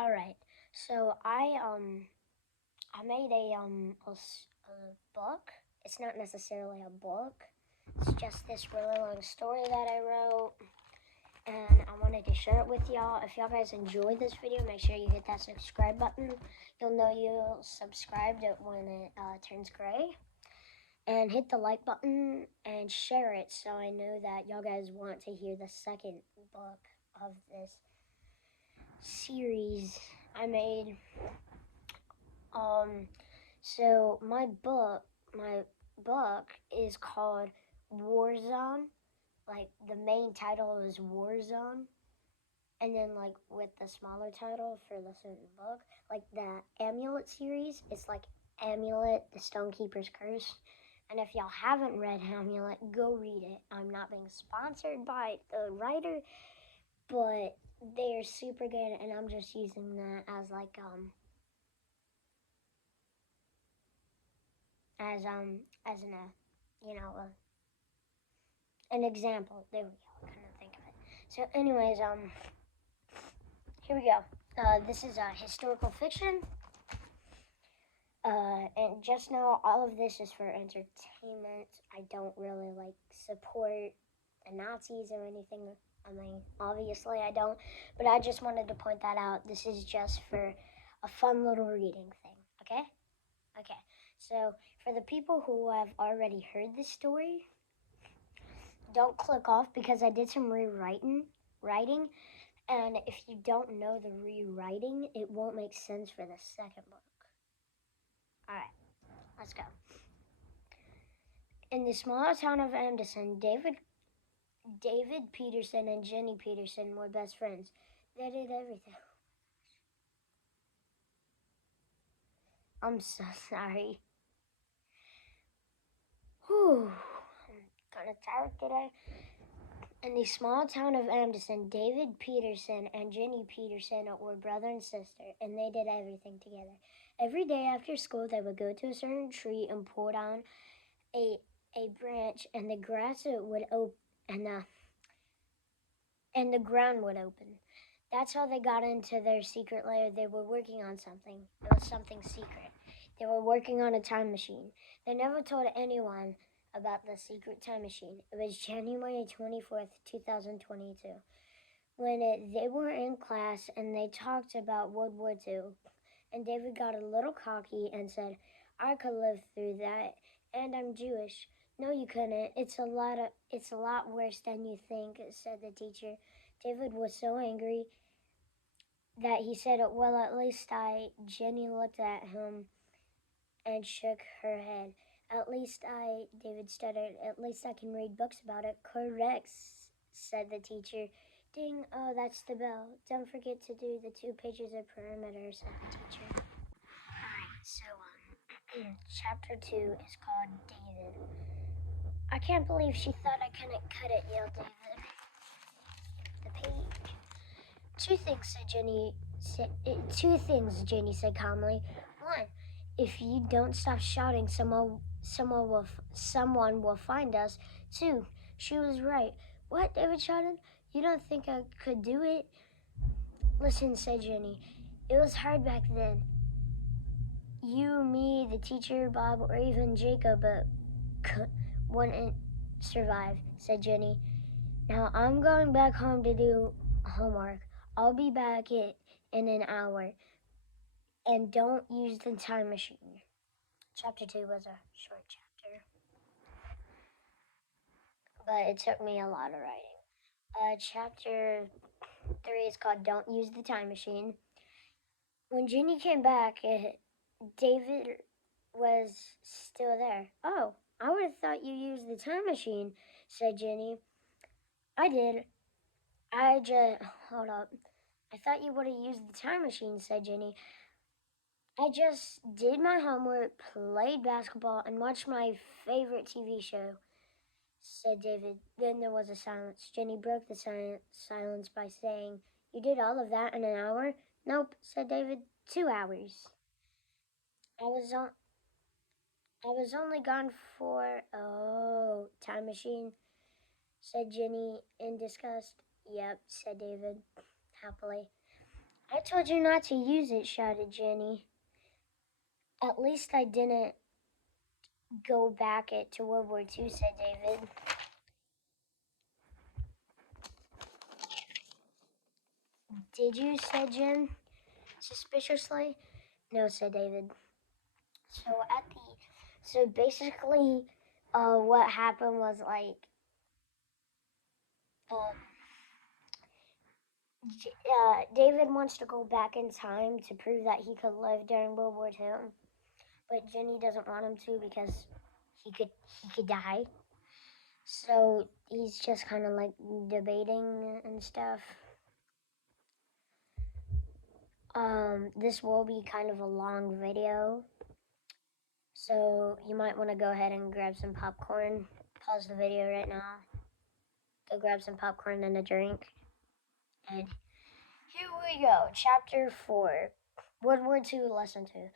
All right. So I made a book. It's not necessarily a book. It's just this really long story that I wrote, and I wanted to share it with y'all. If y'all guys enjoyed this video, make sure you hit that subscribe button. You'll know you subscribed it when it turns gray. And hit the like button and share it so I know that y'all guys want to hear the second book of this series I made. Um, so my book is called Warzone. Like the main title is Warzone, and then like with the smaller title for the certain book, like the Amulet series, it's like Amulet, the Stonekeeper's Curse. And if y'all haven't read Amulet, go read it. I'm not being sponsored by the writer, but they're super good, and I'm just using that as like as an you know an example. There we go. I couldn't think of it. So, anyways, here we go. This is historical fiction. And just know all of this is for entertainment. I don't really like support the Nazis or anything. I mean, obviously I don't, but I just wanted to point that out. This is just for a fun little reading thing, okay? Okay, so for the people who have already heard this story, don't click off because I did some writing, and if you don't know the rewriting, it won't make sense for the second book. All right, let's go. In the small town of Anderson, David Peterson and Jenny Peterson were best friends. They did everything. I'm so sorry. Whew. I'm kind of tired today. In the small town of Anderson, David Peterson and Jenny Peterson were brother and sister, and they did everything together. Every day after school, they would go to a certain tree and pull down a branch, and the grass would open, and the ground would open. That's how they got into their secret lair. They were working on something. It was something secret. They were working on a time machine. They never told anyone about the secret time machine. It was January 24th, 2022, when they were in class and they talked about World War II. And David got a little cocky and said, I could live through that, and I'm Jewish. No, you couldn't. It's a lot worse than you think, said the teacher. David was so angry that he said, well, at least Jenny looked at him and shook her head. David stuttered, at least I can read books about it. Correct, said the teacher. Ding, oh, that's the bell. Don't forget to do the 2 pages of perimeter, said the teacher. Alright, so, chapter 2 is called David. I can't believe she thought I couldn't cut it, yelled David. The page. Two things, Jenny said calmly. One, if you don't stop shouting, someone will find us. Two, she was right. What? David shouted. You don't think I could do it? Listen, said Jenny. It was hard back then. You, me, the teacher, Bob, or even Jacob wouldn't survive, said Jenny. Now I'm going back home to do homework. I'll be back in an hour. And don't use the time machine. Chapter 2 was a short chapter, but it took me a lot of writing. Chapter 3 is called Don't Use the Time Machine. When Jenny came back, David was still there. Oh, I would have thought you used the time machine, said Jenny. I did. Hold up. I thought you would have used the time machine, said Jenny. I just did my homework, played basketball, and watched my favorite TV show, said David. Then there was a silence. Jenny broke the silence by saying, You did all of that in an hour? Nope, said David. 2 hours. I was only gone for, time machine, said Jenny in disgust. Yep, said David happily. I told you not to use it, shouted Jenny. At least I didn't go back it to World War II, said David. Did you, said Jen, suspiciously. No, said David. So basically, what happened was like, um, David wants to go back in time to prove that he could live during World War II, but Jenny doesn't want him to because he could die. So he's just kind of like debating and stuff. This will be kind of a long video, so you might want to go ahead and grab some popcorn. Pause the video right now. Go grab some popcorn and a drink. And here we go, Chapter 4, World War II, Lesson 2.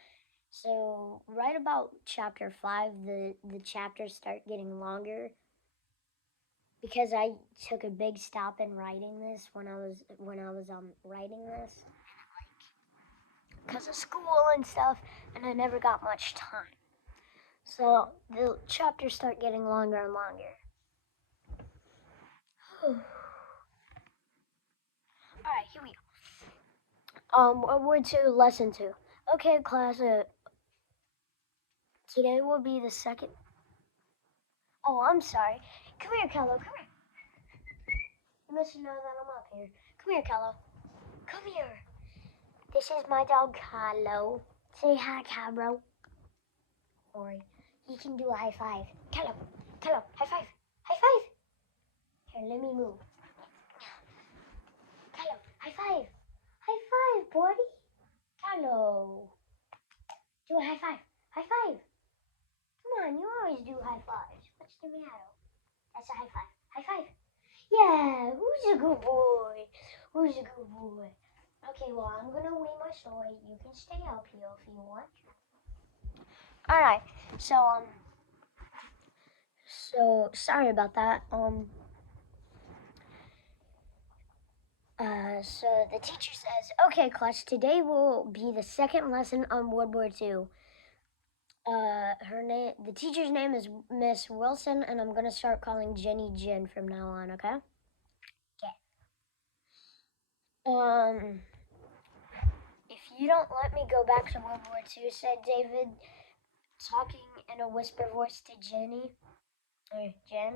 So right about Chapter 5, the chapters start getting longer because I took a big stop in writing this when I was writing this because of school and stuff, and I never got much time. So the chapters start getting longer and longer. Alright, here we go. World War II, Lesson 2. Okay, class, today will be the second... Oh, I'm sorry. Come here, Kello, come here. You must know that I'm up here. Come here, Kello. Come here. This is my dog, Kello. Say hi, Cabro. Or you can do a high five. Kello, high five. High five. Here, let me move. Kello, high five. High five, buddy. Kello. Do a high five. High five. Come on, you always do high fives. What's the matter? That's a high five. High five. Yeah, who's a good boy? Who's a good boy? Okay, well, I'm gonna weigh my story. You can stay up here if you want. Alright, so sorry about that. So the teacher says, okay, class, today will be the second lesson on World War II. The teacher's name is Miss Wilson, and I'm gonna start calling Jenny Jen from now on, okay? Okay. If you don't let me go back to World War II, said David, talking in a whisper voice to Jenny, or Jen,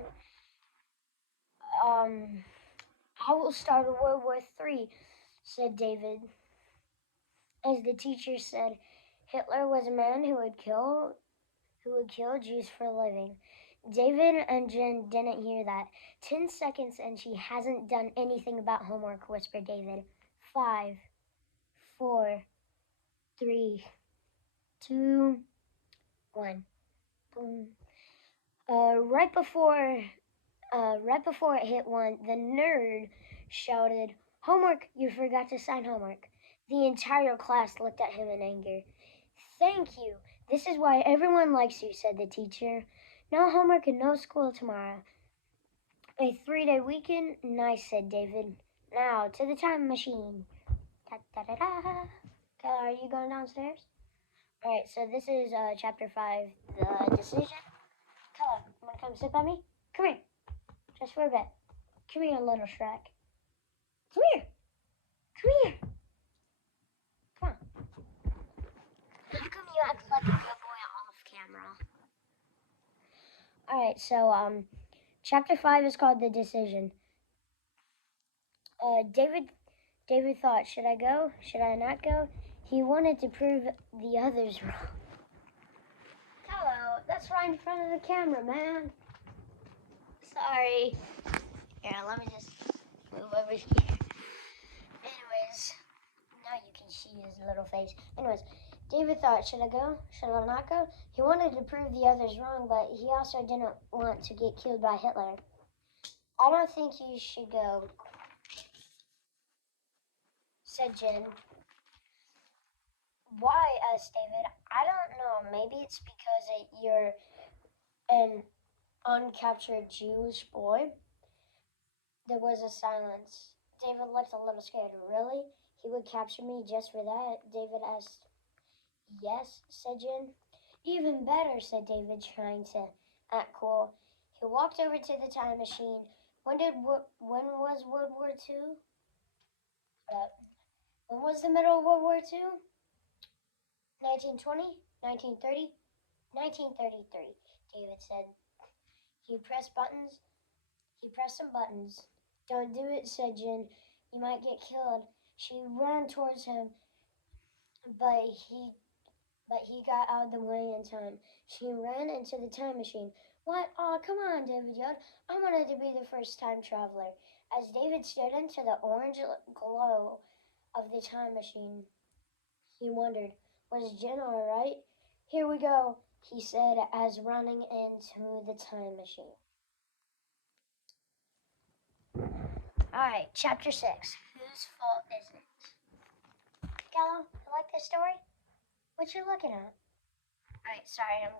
I will start a World War III, said David. As the teacher said, Hitler was a man who would kill Jews for a living. David and Jen didn't hear that. 10 seconds and she hasn't done anything about homework, whispered David. 5, 4, 3, 2, 1. Boom. Right before it hit 1, the nerd shouted, homework, you forgot to sign homework. The entire class looked at him in anger. Thank you. This is why everyone likes you, said the teacher. No homework and no school tomorrow. A 3-day weekend? Nice, said David. Now, to the time machine. Da-da-da-da. Okay, are you going downstairs? Alright, so this is Chapter 5, The Decision. Color, you want to come sit by me? Come here. Just for a bit. Come here, little Shrek. Come here. Come here. Come on. How come you act like a good boy off camera? Alright, so, Chapter 5 is called The Decision. David thought, should I go? Should I not go? He wanted to prove the others wrong. Hello, that's right in front of the camera, man. Sorry. Here, let me just move over here. Anyways, now you can see his little face. Anyways, David thought, should I go? Should I not go? He wanted to prove the others wrong, but he also didn't want to get killed by Hitler. I don't think you should go, said Jen. Why? Asked David. I don't know. Maybe it's because you're an uncaptured Jewish boy. There was a silence. David looked a little scared. Really? He would capture me just for that, David asked. Yes, said Jen. Even better, said David, trying to act cool. He walked over to the time machine. When was World War II? When was the middle of World War II? 1920? 1930? 1933, David said. He pressed buttons. He pressed some buttons. Don't do it, said Jen. You might get killed. She ran towards him, but he got out of the way in time. She ran into the time machine. What? Oh, come on, David yelled. I wanted to be the first time traveler. As David stared into the orange glow of the time machine, he wondered, was Jen all right? Here we go, he said as running into the time machine. All right, chapter 6. Whose fault is it? Gallo, you like this story? What you looking at? All right, sorry, I'm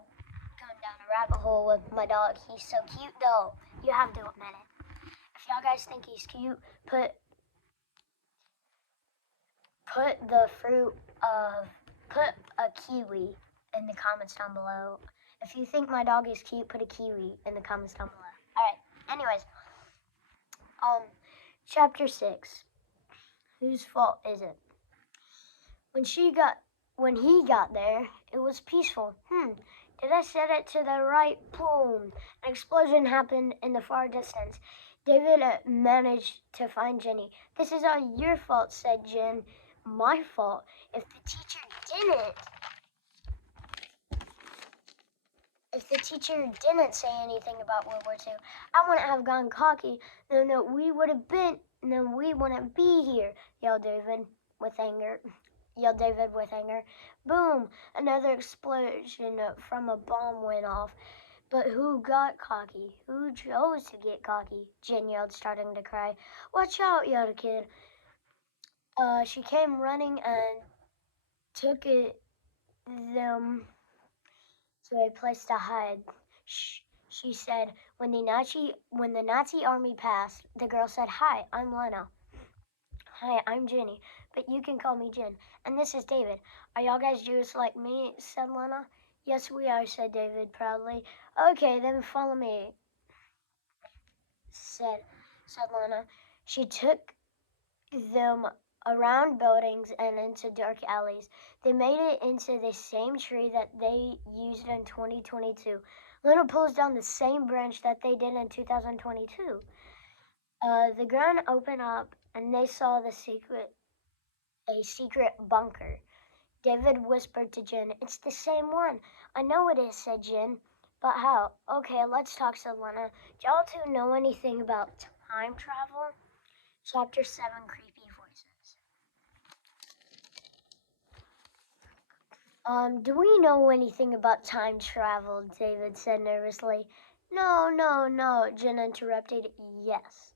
going down a rabbit hole with my dog. He's so cute, though. You have to admit it. If y'all guys think he's cute, put a kiwi in the comments down below. If you think my dog is cute, put a kiwi in the comments down below. All right. Anyways, chapter 6. Whose fault is it? When he got there, it was peaceful. Did I set it to the right? Boom! An explosion happened in the far distance. David managed to find Jenny. This is all your fault, said Jen. My fault? If the teacher didn't say anything about World War II, I wouldn't have gone cocky. No, we wouldn't be here, yelled David with anger. Boom! Another explosion from a bomb went off. But who got cocky? Who chose to get cocky? Jen yelled, starting to cry. Watch out, yelled a kid. She came running and took them to a place to hide. She said, when the Nazi army passed, the girl said, Hi, I'm Lena. Hi, I'm Jenny, but you can call me Jen. And this is David. Are y'all guys Jewish like me? Said Lena. Yes, we are, said David proudly. Okay, then follow me, said Lena. She took them around buildings and into dark alleys. They made it into the same tree that they used in 2022. Lena pulls down the same branch that they did in 2022. The ground opened up and they saw a secret bunker. David whispered to Jen, It's the same one. I know it is, said Jen. But how? Okay, let's talk, said Lena. Do y'all two know anything about time travel? Chapter 7, Creepy Voices. Do we know anything about time travel? David said nervously. No, Jen interrupted. Yes,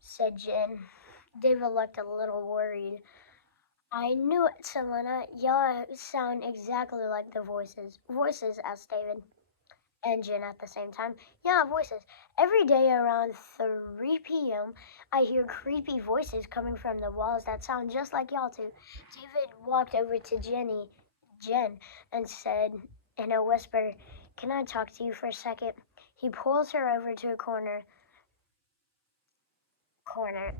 said Jen. David looked a little worried. I knew it, said Lena. Y'all sound exactly like the voices. Voices, asked David and Jen at the same time. Yeah, voices. Every day around 3 p.m., I hear creepy voices coming from the walls that sound just like y'all two. David walked over to Jen, and said in a whisper, Can I talk to you for a second? He pulls her over to a corner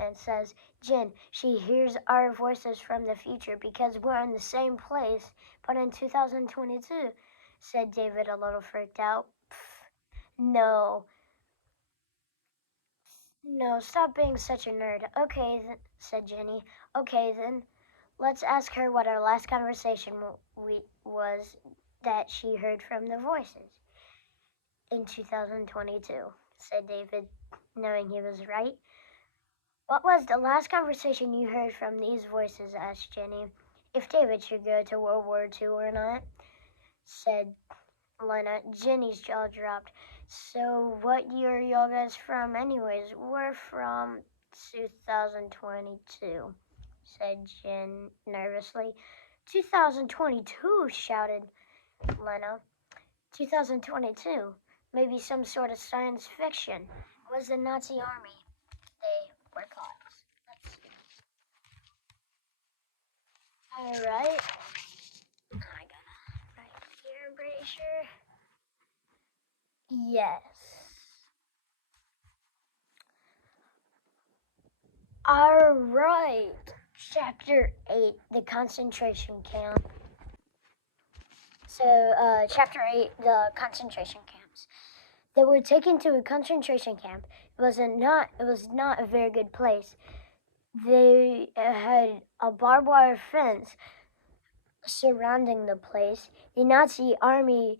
and says, Jen, she hears our voices from the future because we're in the same place, but in 2022, said David, a little freaked out. No, stop being such a nerd. Okay, said Jenny. Okay, then, let's ask her what our last conversation was that she heard from the voices in 2022, said David, knowing he was right. What was the last conversation you heard from these voices? Asked Jenny. If David should go to World War II or not, said Lena. Jenny's jaw dropped. So what year are y'all guys from anyways? We're from 2022, said Jen nervously. 2022, shouted Lena. 2022. Maybe some sort of science fiction. It was the Nazi army. They were caught. Alright. I gotta right here, I'm pretty sure. Yes. Alright. Chapter 8, the concentration camp. So, Chapter 8, the concentration camps. They were taken to a concentration camp. It was not a very good place. They had a barbed wire fence surrounding the place. The Nazi army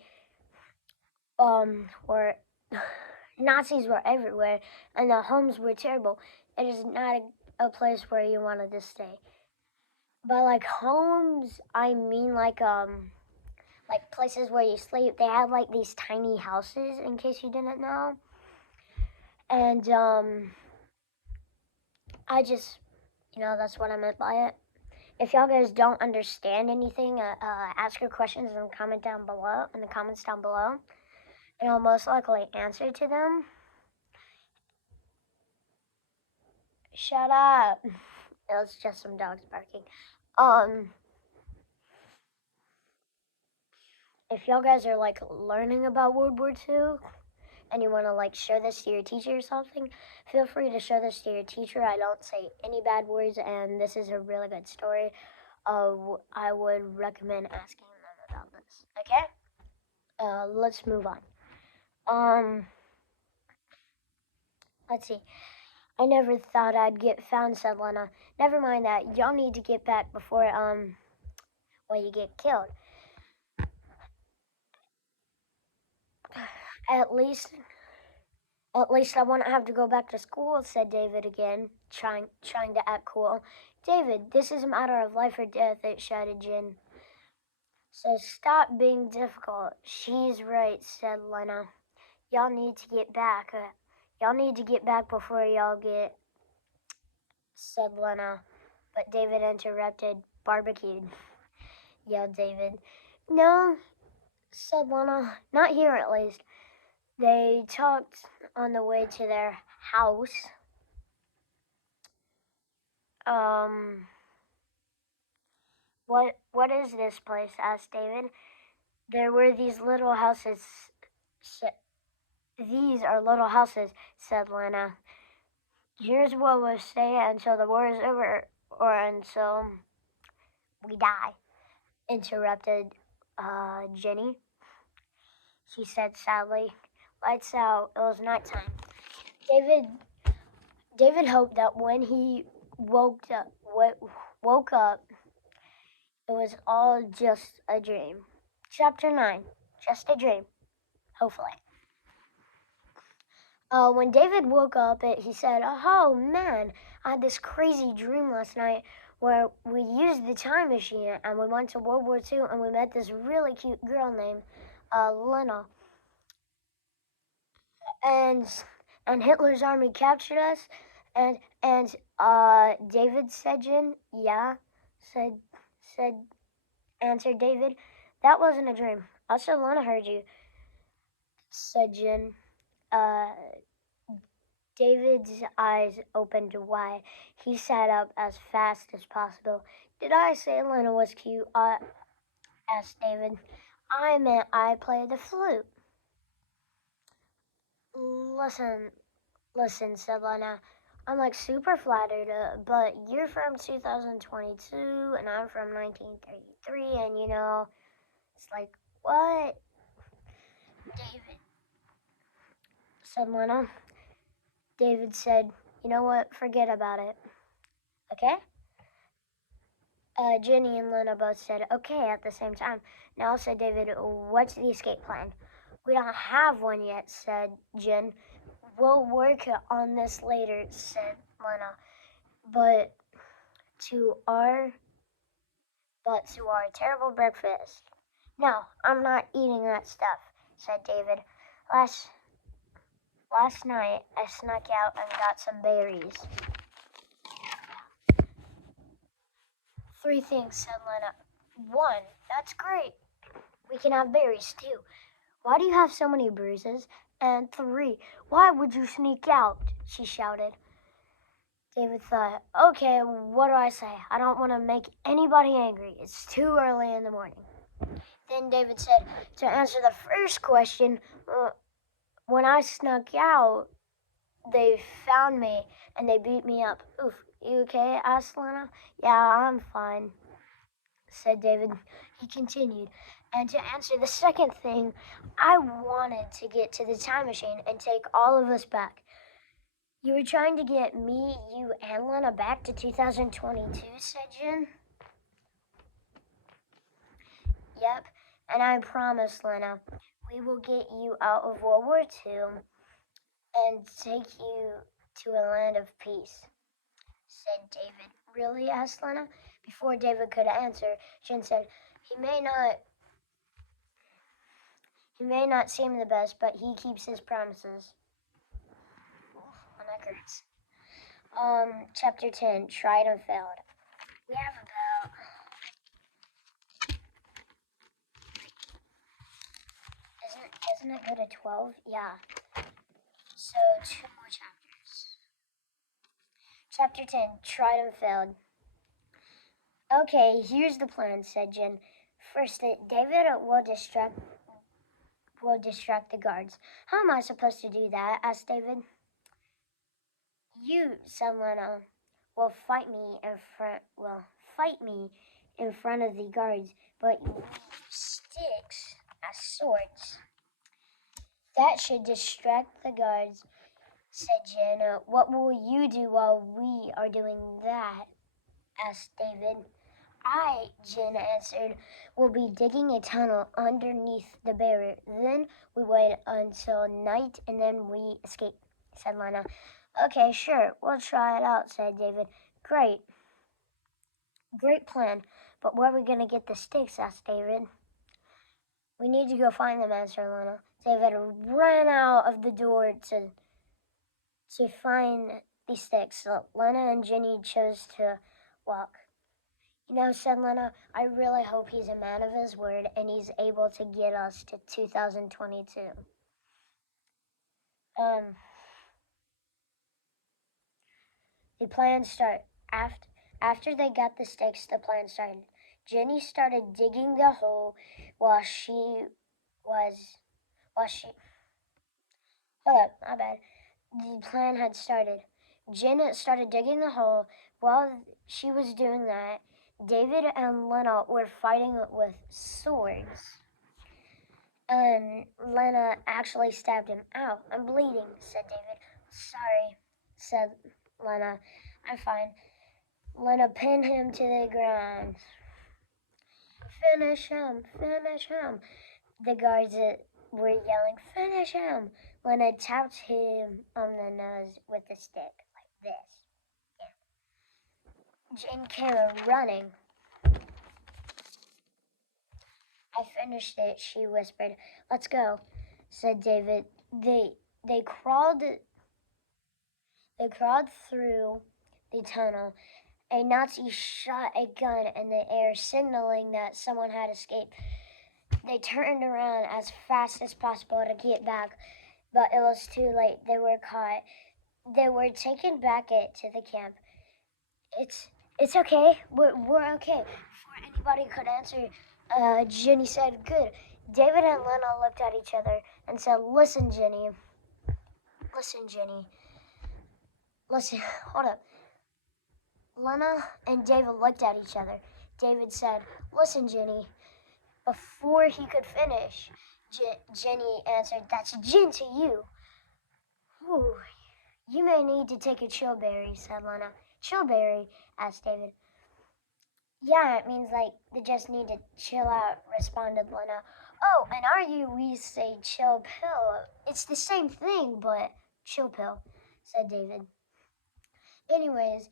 were Nazis were everywhere, and the homes were terrible. It is not a place where you wanted to stay. By like homes, I mean like places where you sleep. They had like these tiny houses, in case you didn't know. And I just, that's what I meant by it. If y'all guys don't understand anything, ask your questions in the comments down below, and I'll most likely answer to them. Shut up. It was just some dogs barking. If y'all guys are like learning about World War II and you want to like show this to your teacher or something, feel free to show this to your teacher. I don't say any bad words, and this is a really good story. I would recommend asking them about this. Okay? Let's move on. Let's see. I never thought I'd get found, said Lena. Never mind that. Y'all need to get back before you get killed. At least I won't have to go back to school, said David again, trying to act cool. David, this is a matter of life or death, it shouted Jen. So stop being difficult. She's right, said Lena. Y'all need to get back. Y'all need to get back before y'all get, said Lena. But David interrupted. Barbecued, yelled David. No, said Lena. Not here, at least. They talked on the way to their house. What is this place? Asked David. There were these little houses. These are little houses, said Lena. Here's where we'll stay until the war is over, or until we die, interrupted Jenny. She said sadly. Lights out. It was nighttime. David hoped that when he woke up, it was all just a dream. Chapter 9. Just a dream. Hopefully. When David woke up, he said, oh man, I had this crazy dream last night where we used the time machine and we went to World War II and we met this really cute girl named Lena. And Hitler's army captured us, and David said, Jen, yeah, answered David. That wasn't a dream. Also, Lena heard you, said Jen. David's eyes opened wide. He sat up as fast as possible. Did I say Lena was cute? Asked David. I meant I play the flute. Listen, said Lena. I'm like super flattered, but you're from 2022 and I'm from 1933, and it's like, what? David, said Lena. David said, you know what, forget about it. Okay? Jenny and Lena both said, okay, at the same time. Now, said David, what's the escape plan? We don't have one yet, said Jen. We'll work on this later, said Lena. But to our terrible breakfast. No, I'm not eating that stuff, said David. Last night I snuck out and got some berries. 3 things, said Lena. 1, that's great. We can have berries too. Why do you have so many bruises? And 3, why would you sneak out? She shouted. David thought, okay, what do I say? I don't want to make anybody angry. It's too early in the morning. Then David said, to answer the first question, when I snuck out, they found me and they beat me up. Oof, you okay? Asked Lena. Yeah, I'm fine, said David. He continued, and to answer the second thing, I wanted to get to the time machine and take all of us back. You were trying to get me, you, and Lena back to 2022, said Jen. Yep, and I promise, Lena, we will get you out of World War II and take you to a land of peace, said David. Really? Asked Lena. Before David could answer, Jen said, He may not seem the best, but he keeps his promises. Oh, that hurts. Chapter 10, Tried and Failed. We have about, isn't it good at 12? Yeah. So, 2 more chapters. Chapter 10, Tried and Failed. Okay, here's the plan, said Jen. First, David will distract the guards. How am I supposed to do that? Asked David. You, said Lena, will fight me in front of the guards, but you use sticks as swords. That should distract the guards, said Jen. What will you do while we are doing that? Asked David. Jen answered, will be digging a tunnel underneath the barrier. Then we wait until night and then we escape, said Lena. Okay, sure, we'll try it out, said David. Great plan. But where are we going to get the sticks? Asked David. We need to go find them, answered Lena. David ran out of the door to find the sticks. So Lena and Jenny chose to walk. Said Lena, I really hope he's a man of his word and he's able to get us to 2022. The plan started. After they got the sticks, the plan started. Jenny started digging the hole while she hold up, my bad. The plan had started. Jen started digging the hole. While she was doing that, David and Lena were fighting with swords. And Lena actually stabbed him. Ow, I'm bleeding, said David. Sorry, said Lena. I'm fine. Lena pinned him to the ground. Finish him, finish him. The guards were yelling, finish him. Lena tapped him on the nose with a stick, like this. Yeah. Jane came running. I finished it, she whispered. Let's go, said David. They crawled through the tunnel. A Nazi shot a gun in the air, signaling that someone had escaped. They turned around as fast as possible to get back, but it was too late. They were caught. They were taken back to the camp. It's okay. We're okay. Before anybody could answer, Jenny said, good. David and Lena looked at each other and said, listen, Jenny. Listen, hold up. Lena and David looked at each other. David said, listen, Jenny. Before he could finish, Jenny answered, that's Jen to you. Ooh, you may need to take a chillberry, said Lena. Chillberry? Asked David. Yeah, it means like they just need to chill out, responded Lena. Oh, and we say chill pill. It's the same thing, but chill pill, said David. Anyways,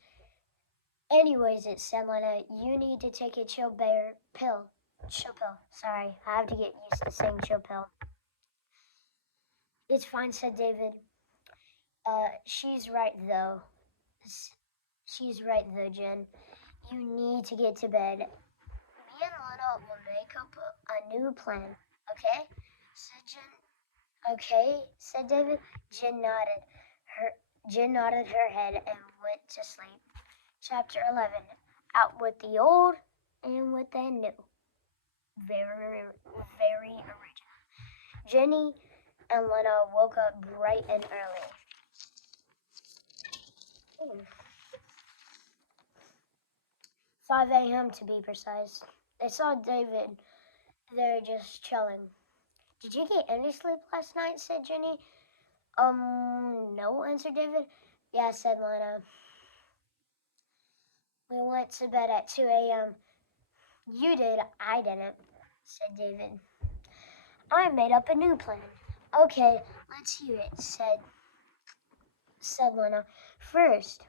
it said Lena, you need to take a chill pill. Chill pill. Sorry, I have to get used to saying chill pill. It's fine, said David. She's right though. Jen. You need to get to bed. Me and Lena will make up a new plan, okay? Said Jen. Okay, said David. Jen nodded. Jen nodded her head and went to sleep. Chapter 11. Out with the old and with the new. Very, very original. Jenny and Lena woke up bright and early. 5 a.m. to be precise. They saw David there just chilling. Did you get any sleep last night? Said Jenny. No, answered David. Yeah, said Lena. We went to bed at 2 a.m. You did, I didn't, said David. I made up a new plan. Okay, let's hear it, said Lena. First,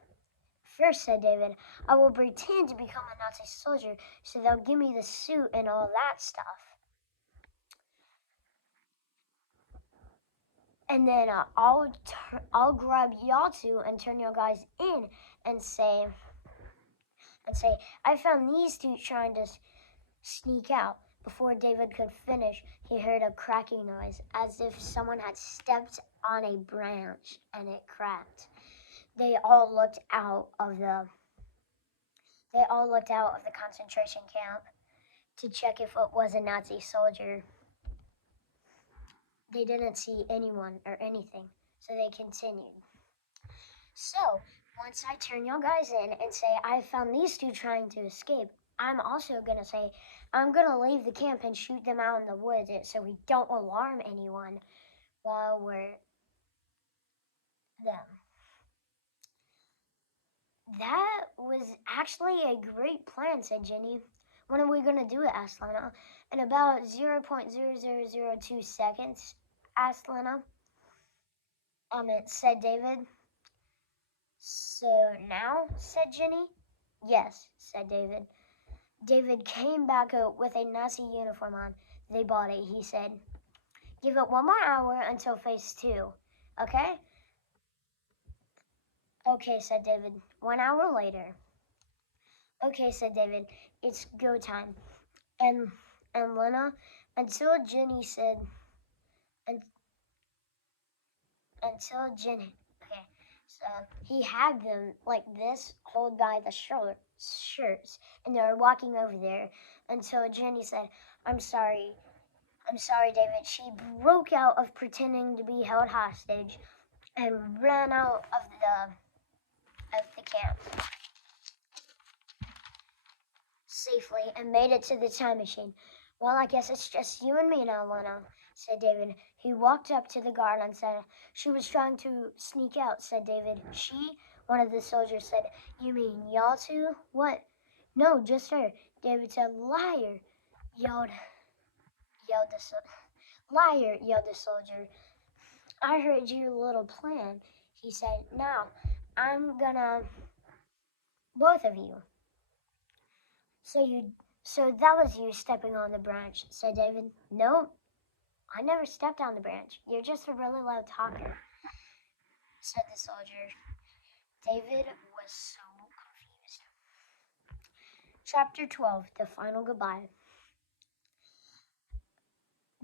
said David, I will pretend to become a Nazi soldier so they'll give me the suit and all that stuff. And then I'll grab y'all two and turn you guys in and say, I found these two trying to sneak out. Before David could finish, he heard a cracking noise, as if someone had stepped on a branch and it cracked. They all looked out of the concentration camp to check if it was a Nazi soldier. They didn't see anyone or anything, so they continued. So, once I turn y'all guys in and say I found these two trying to escape, I'm also going to say I'm going to leave the camp and shoot them out in the woods so we don't alarm anyone while we're them. That was actually a great plan, said Jenny. When are we going to do it? Asked Lena. In about 0.0002 seconds, asked Lena. Said David. So now, said Jenny. Yes, said David. David came back with a Nazi uniform on. They bought it, he said. Give it 1 more hour until phase 2, okay? Okay, said David. 1 hour later. Okay, said David. It's go time. And Lena, until Jenny said, until Jenny, okay, so he had them like this, hold by the shirts, and they were walking over there until Jenny said, I'm sorry, David. She broke out of pretending to be held hostage and ran out of the camp safely and made it to the time machine. Well, I guess it's just you and me now, Lena, said David. He walked up to the guard and said, she was trying to sneak out, said David. She? One of the soldiers said, you mean y'all two? What? No, just her. David said, liar, yelled the soldier. I heard your little plan, he said. Now, I'm gonna... both of you. So that was you stepping on the branch, said David. No, I never stepped on the branch. You're just a really loud talker, said the soldier. David was so confused. Chapter 12, The Final Goodbye.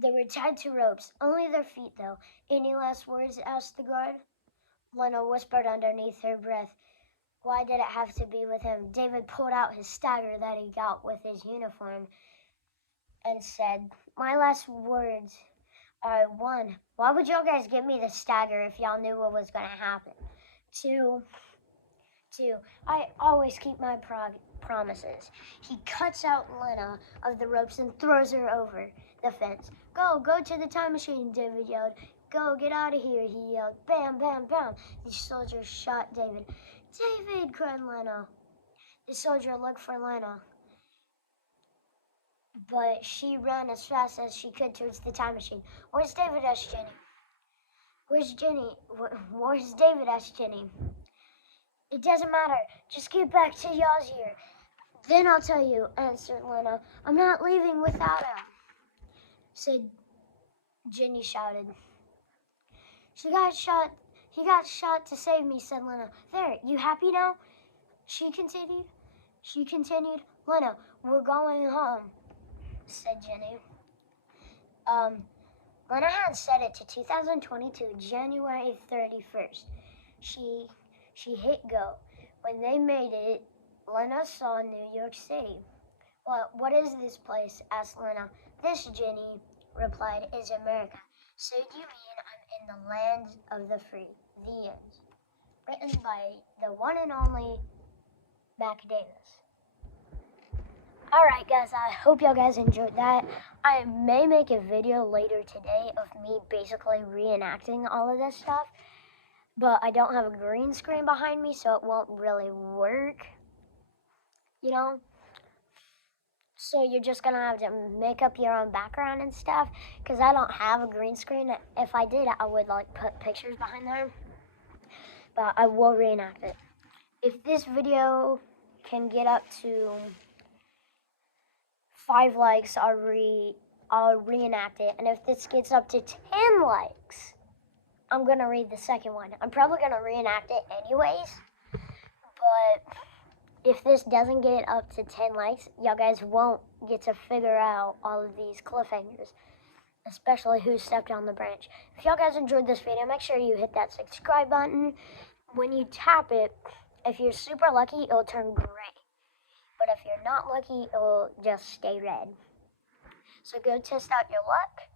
They were tied to ropes, only their feet though. Any last words? Asked the guard. Lena whispered underneath her breath. Why did it have to be with him? David pulled out his stagger that he got with his uniform and said, my last words are 1, why would y'all guys give me the stagger if y'all knew what was going to happen? 2, I always keep my promises. He cuts out Lena of the ropes and throws her over the fence. Go to the time machine, David yelled. Go, get out of here, he yelled. Bam, bam, bam. The soldier shot David. David, cried Lena. The soldier looked for Lena, but she ran as fast as she could towards the time machine. Where's David? Asked Jenny. Where's David? Asked Jenny. It doesn't matter. Just get back to y'all's here. Then I'll tell you, answered Lena. I'm not leaving without him, said Jenny shouted. He got shot to save me, said Lena. There, you happy now? She continued. Lena, we're going home, said Jenny. Lena had set it to 2022, January 31st. she hit go. When they made it, Lena saw New York City. "Well, what is this place?" asked Lena. "This," Jenny replied, "is America." "So do you mean I'm in the land of the free?" The end. Written by the one and only Mac Davis. Alright guys, I hope y'all guys enjoyed that. I may make a video later today of me basically reenacting all of this stuff, but I don't have a green screen behind me, so it won't really work, you know? So you're just gonna have to make up your own background and stuff, because I don't have a green screen. If I did, I would like put pictures behind there, but I will reenact it. If this video can get up to 5 likes, I'll reenact it. And if this gets up to 10 likes, I'm gonna read the second one. I'm probably gonna reenact it anyways, but if this doesn't get up to 10 likes, y'all guys won't get to figure out all of these cliffhangers, especially who stepped on the branch. If y'all guys enjoyed this video, make sure you hit that subscribe button. When you tap it, if you're super lucky, it'll turn gray. But if you're not lucky, it'll just stay red. So go test out your luck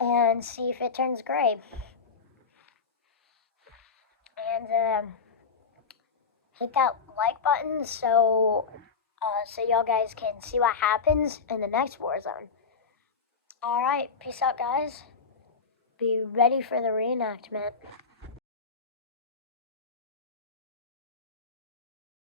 and see if it turns gray. And hit that like button so y'all guys can see what happens in the next Warzone. Alright, peace out guys. Be ready for the reenactment.